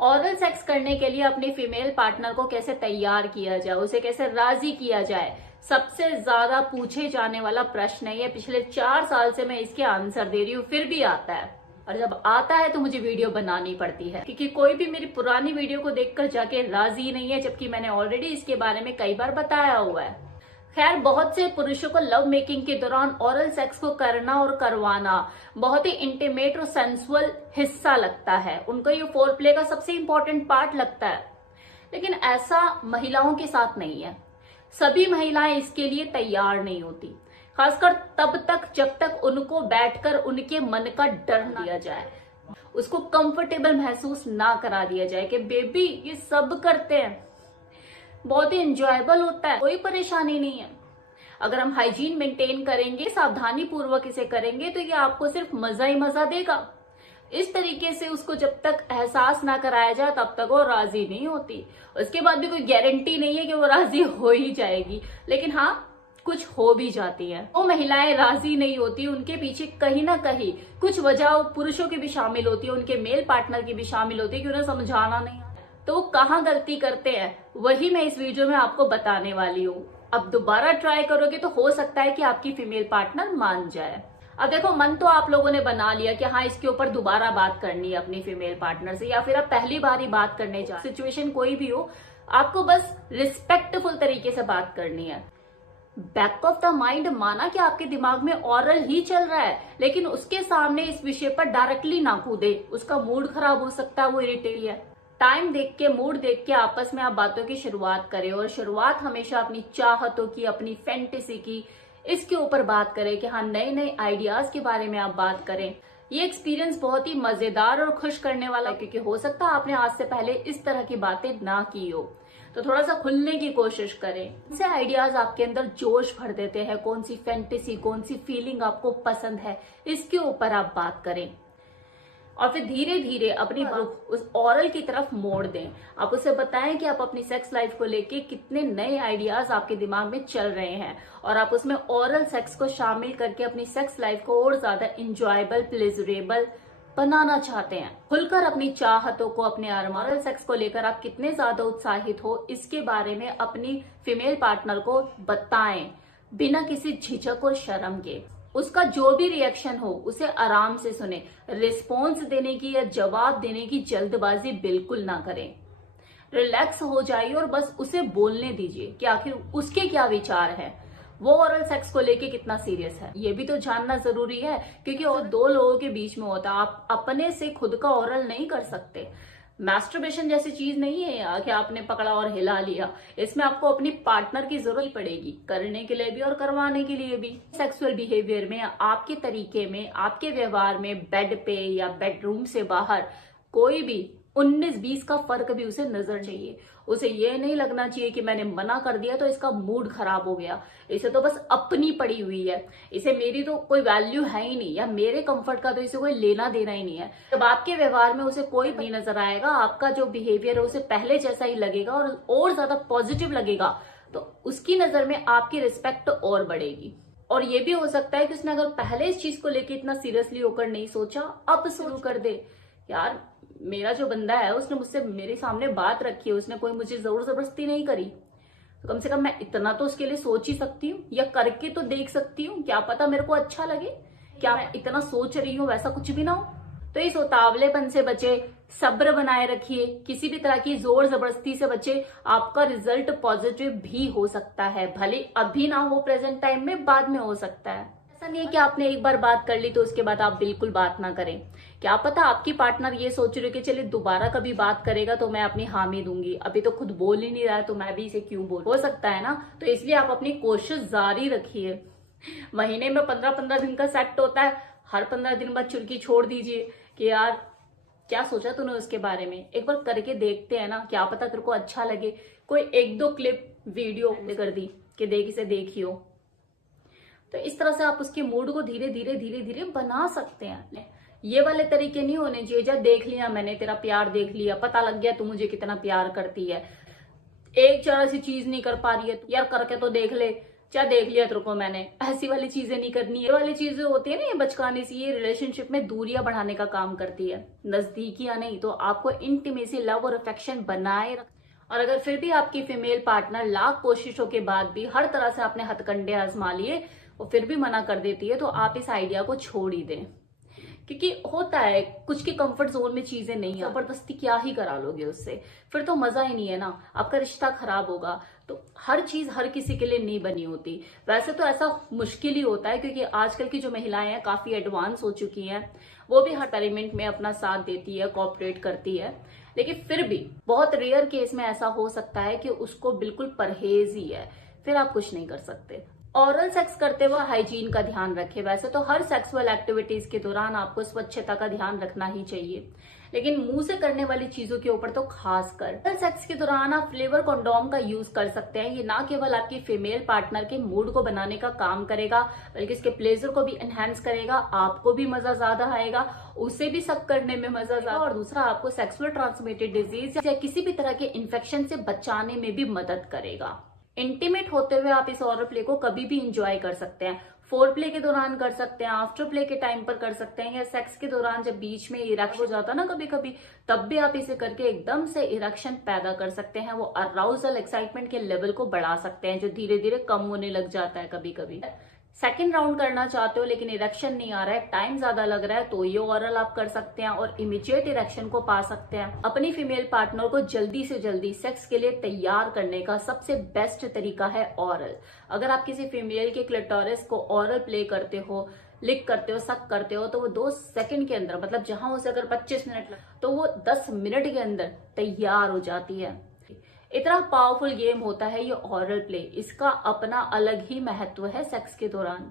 Oral sex करने के लिए अपने फीमेल पार्टनर को कैसे तैयार किया जाए, उसे कैसे राजी किया जाए, सबसे ज्यादा पूछे जाने वाला प्रश्न है ये। पिछले 4 साल से मैं इसके आंसर दे रही हूँ, फिर भी आता है। और जब आता है तो मुझे वीडियो बनानी पड़ती है, क्योंकि कोई भी मेरी पुरानी वीडियो को देखकर जाके राजी नहीं है, जबकि मैंने ऑलरेडी इसके बारे में कई बार बताया हुआ है। खैर, बहुत से पुरुषों को लव मेकिंग के दौरान ओरल सेक्स को करना और करवाना बहुत ही इंटीमेट और सेंसुअल हिस्सा लगता है। उनको ये फोर प्ले का सबसे इंपॉर्टेंट पार्ट लगता है। लेकिन ऐसा महिलाओं के साथ नहीं है। सभी महिलाएं इसके लिए तैयार नहीं होती, खासकर तब तक जब तक उनको बैठकर उनके मन का डर ना दिया जाए, उसको कंफर्टेबल महसूस ना करा दिया जाए कि बेबी ये सब करते हैं, बहुत ही इंजॉयबल होता है, कोई परेशानी नहीं है। अगर हम हाइजीन मेंटेन करेंगे, सावधानी पूर्वक इसे करेंगे, तो ये आपको सिर्फ मजा ही मजा देगा। इस तरीके से उसको जब तक एहसास ना कराया जाए तब तक वो राजी नहीं होती। उसके बाद भी कोई गारंटी नहीं है कि वो राजी हो ही जाएगी, लेकिन हाँ, कुछ हो भी जाती है। वो महिलाएं राजी नहीं होती, उनके पीछे कहीं ना कहीं कुछ वजह पुरुषों की भी शामिल होती है, उनके मेल पार्टनर की भी शामिल होती है कि उन्हें समझाना नहीं। तो वो कहाँ गलती करते हैं, वही मैं इस वीडियो में आपको बताने वाली हूँ। अब दोबारा ट्राई करोगे तो हो सकता है कि आपकी फीमेल पार्टनर मान जाए। अब देखो, मन तो आप लोगों ने बना लिया कि हाँ, इसके ऊपर दोबारा बात करनी है अपनी फीमेल पार्टनर से, या फिर आप पहली बार ही बात करने जा। सिचुएशन कोई भी हो, आपको बस रिस्पेक्टफुल तरीके से बात करनी है। बैक ऑफ द माइंड माना कि आपके दिमाग में ओरल ही चल रहा है, लेकिन उसके सामने इस विषय पर डायरेक्टली ना कूदे, उसका मूड खराब हो सकता है, वो इरिटेट है। टाइम देख के, मूड देख के आपस में आप बातों की शुरुआत करें, और शुरुआत हमेशा अपनी चाहतों की, अपनी फैंटेसी की, इसके ऊपर बात करें कि हाँ, नए नए आइडियाज के बारे में आप बात करें। ये एक्सपीरियंस बहुत ही मजेदार और खुश करने वाला है, क्योंकि हो सकता है आपने आज से पहले इस तरह की बातें ना की हो। तो थोड़ा सा खुलने की कोशिश करें। इनसे आइडियाज आपके अंदर जोश भर देते हैं। कौन सी फैंटेसी, कौन सी फीलिंग आपको पसंद है, इसके ऊपर आप बात करें, और फिर धीरे धीरे अपनी रुख उस ओरल की तरफ मोड़ दें। आप उसे बताएं कि आप अपनी सेक्स लाइफ को लेके कितने नए आइडियाज आपके दिमाग में चल रहे हैं, और आप उसमें ओरल सेक्स को शामिल करके अपनी सेक्स लाइफ को और ज्यादा इंजॉयबल, प्लेजरेबल बनाना चाहते हैं। खुलकर अपनी चाहतों को, अपने ओरल सेक्स को लेकर आप कितने ज्यादा उत्साहित हो, इसके बारे में अपनी फीमेल पार्टनर को बताएं, बिना किसी झिझक और शर्म के। उसका जो भी रिएक्शन हो उसे आराम से सुने। रिस्पॉन्स देने की या जवाब देने की जल्दबाजी बिल्कुल ना करें। रिलैक्स हो जाइए और बस उसे बोलने दीजिए कि आखिर उसके क्या विचार है, वो ओरल सेक्स को लेके कितना सीरियस है, ये भी तो जानना जरूरी है। क्योंकि और दो लोगों के बीच में होता है, आप अपने से खुद का ओरल नहीं कर सकते। मैस्टरबेशन जैसी चीज नहीं है कि आपने पकड़ा और हिला लिया। इसमें आपको अपनी पार्टनर की जरूरत पड़ेगी, करने के लिए भी और करवाने के लिए भी। सेक्सुअल बिहेवियर में, आपके तरीके में, आपके व्यवहार में, बेड पे या बेडरूम से बाहर कोई भी 19-20 का फर्क भी उसे नजर चाहिए। उसे ये नहीं लगना चाहिए कि मैंने मना कर दिया तो इसका मूड खराब हो गया, इसे तो बस अपनी पड़ी हुई है, इसे मेरी तो कोई वैल्यू है ही नहीं, या मेरे कंफर्ट का तो इसे कोई लेना देना ही नहीं है। जब आपके व्यवहार में उसे कोई नहीं नजर आएगा, आपका जो बिहेवियर है उसे पहले जैसा ही लगेगा और ज्यादा पॉजिटिव लगेगा, तो उसकी नजर में आपकी रिस्पेक्ट और बढ़ेगी। और ये भी हो सकता है कि उसने अगर पहले इस चीज को लेकर इतना सीरियसली होकर नहीं सोचा, अब शुरू कर दे, यार मेरा जो बंदा है उसने मुझसे मेरे सामने बात रखी है, उसने कोई मुझे जोर जबरदस्ती नहीं करी, तो कम से कम मैं इतना तो उसके लिए सोच ही सकती हूँ, या करके तो देख सकती हूँ, क्या पता मेरे को अच्छा लगे, क्या मैं इतना सोच रही हूँ वैसा कुछ भी ना हो। तो इस उतावलेपन से बचे, सब्र बनाए रखिए, किसी भी तरह की जोर जबरदस्ती से बचे। आपका रिजल्ट पॉजिटिव भी हो सकता है, भले अभी ना हो प्रेजेंट टाइम में, बाद में हो सकता है। ऐसा नहीं है कि आपने एक बार बात कर ली तो उसके बाद आप बिल्कुल बात ना करें। क्या पता आपकी पार्टनर ये सोच रही है कि चलिए दोबारा कभी बात करेगा तो मैं अपनी हामी दूंगी, अभी तो खुद बोल ही नहीं रहा है तो मैं भी इसे क्यों बोल, हो सकता है ना। तो इसलिए आप अपनी कोशिश जारी रखिए। महीने में 15-15 दिन का सेट होता है, हर 15 दिन बाद चुटकी छोड़ दीजिए कि यार क्या सोचा तूने उसके बारे में, एक बार करके देखते हैं ना, क्या पता तेरे को अच्छा लगे। कोई 1-2 क्लिप वीडियो कर दी कि देख इसे देखियो, तो इस तरह से आप उसके मूड को धीरे धीरे धीरे धीरे बना सकते हैं। ये वाले तरीके नहीं होने चाहिए, जब देख लिया मैंने तेरा प्यार देख लिया, पता लग गया तू मुझे कितना प्यार करती है, एक जरा सी चीज नहीं कर पा रही है, यार करके तो देख ले, क्या देख लिया तेरे को मैंने, ऐसी वाली चीजें नहीं करनी है। ये वाली चीजें होती है ना, ये बचकाने से ये रिलेशनशिप में दूरियां बढ़ाने का काम करती है, नजदीकियां नहीं। तो आपको इंटीमेसी, लव और अफेक्शन बनाए रख। और अगर फिर भी आपकी फीमेल पार्टनर लाख कोशिशों के बाद भी हर तरह से आपने हथकंडे आजमा लिए, वो फिर भी मना कर देती है, तो आप इस आइडिया को छोड़ ही दें। क्योंकि होता है कुछ की कंफर्ट जोन में चीजें नहीं है, जबरदस्ती क्या ही करा लोगे उससे, फिर तो मजा ही नहीं है ना, आपका रिश्ता खराब होगा। तो हर चीज हर किसी के लिए नहीं बनी होती। वैसे तो ऐसा मुश्किल ही होता है, क्योंकि आजकल की जो महिलाएं हैं काफी एडवांस हो चुकी हैं, वो भी हर एक्सपेरिमेंट में अपना साथ देती है, कोऑपरेट करती है। लेकिन फिर भी बहुत रेयर केस में ऐसा हो सकता है कि उसको बिल्कुल परहेज ही है, फिर आप कुछ नहीं कर सकते। ऑरल सेक्स करते हुए हाइजीन का ध्यान रखें। वैसे तो हर सेक्सुअल एक्टिविटीज के दौरान आपको स्वच्छता का ध्यान रखना ही चाहिए, लेकिन मुंह से करने वाली चीजों के ऊपर तो खास कर। ऑरल सेक्स के दौरान आप फ्लेवर कंडोम का यूज कर सकते हैं। ये ना केवल आपकी फीमेल पार्टनर के मूड को बनाने का काम करेगा, बल्कि इसके प्लेजर को भी एनहेंस करेगा, आपको भी मजा ज्यादा आएगा, उसे भी सक करने में मजा ज्यादा। और दूसरा, आपको सेक्सुअल ट्रांसमिटेड डिजीज या किसी भी तरह के इन्फेक्शन से बचाने में भी मदद करेगा। इंटीमेट होते हुए आप इस ऑरल प्ले को कभी भी इंजॉय कर सकते हैं। फोर प्ले के दौरान कर सकते हैं, आफ्टर प्ले के टाइम पर कर सकते हैं, या सेक्स के दौरान जब बीच में इरेक्शन हो जाता है ना कभी कभी, तब भी आप इसे करके एकदम से इरेक्शन पैदा कर सकते हैं। वो अराउजल एक्साइटमेंट के लेवल को बढ़ा सकते हैं, जो धीरे धीरे कम होने लग जाता है कभी कभी। सेकेंड राउंड करना चाहते हो लेकिन इरेक्शन नहीं आ रहा है, टाइम ज्यादा लग रहा है, तो ये ओरल आप कर सकते हैं और इमीडिएट इरेक्शन को पा सकते हैं। अपनी फीमेल पार्टनर को जल्दी से जल्दी सेक्स के लिए तैयार करने का सबसे बेस्ट तरीका है ओरल। अगर आप किसी फीमेल के क्लिटोरिस को ओरल प्ले करते हो, लिक करते हो, सक करते हो, तो वो 2 सेकंड के अंदर, मतलब जहां उसे अगर 25 मिनट तो वो 10 मिनट के अंदर तैयार हो जाती है। इतना पावरफुल गेम होता है ये ओरल प्ले, इसका अपना अलग ही महत्व है सेक्स के दौरान।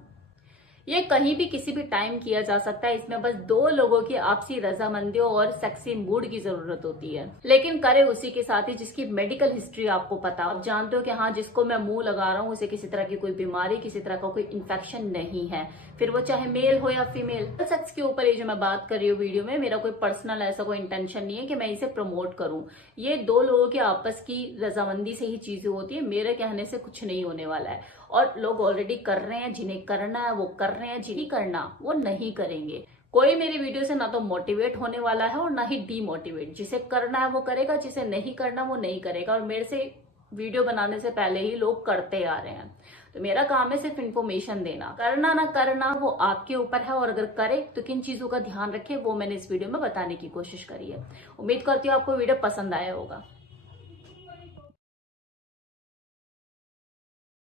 ये कहीं भी किसी भी टाइम किया जा सकता है, इसमें बस 2 लोगों की आपसी रजामंदी और सेक्सी मूड की जरूरत होती है। लेकिन करे उसी के साथ ही जिसकी मेडिकल हिस्ट्री आपको पता, आप जानते हो कि हाँ जिसको मैं मुंह लगा रहा हूँ उसे किसी तरह की कोई बीमारी, किसी तरह का कोई इन्फेक्शन नहीं है, फिर वो चाहे मेल हो या फीमेल। सेक्स के ऊपर ये जो मैं बात कर रही हूँ वीडियो में, मेरा कोई पर्सनल ऐसा कोई इंटेंशन नहीं है कि मैं इसे प्रमोट करूं। ये 2 लोगों के आपस की रजामंदी से ही चीजें होती है, मेरे कहने से कुछ नहीं होने वाला है। और लोग ऑलरेडी कर रहे हैं, जिन्हें करना है वो कर रहे हैं, जिन्हें करना वो नहीं करेंगे। कोई मेरी वीडियो से ना तो मोटिवेट होने वाला है और ना ही डीमोटिवेट। जिसे करना है वो करेगा, जिसे नहीं करना वो नहीं करेगा। और मेरे से वीडियो बनाने से पहले ही लोग करते आ रहे हैं, तो मेरा काम है सिर्फ इन्फॉर्मेशन देना। करना ना करना वो आपके ऊपर है, और अगर करे तो किन चीजों का ध्यान रखे वो मैंने इस वीडियो में बताने की कोशिश करी है। उम्मीद करती हूँ आपको वीडियो पसंद आया होगा।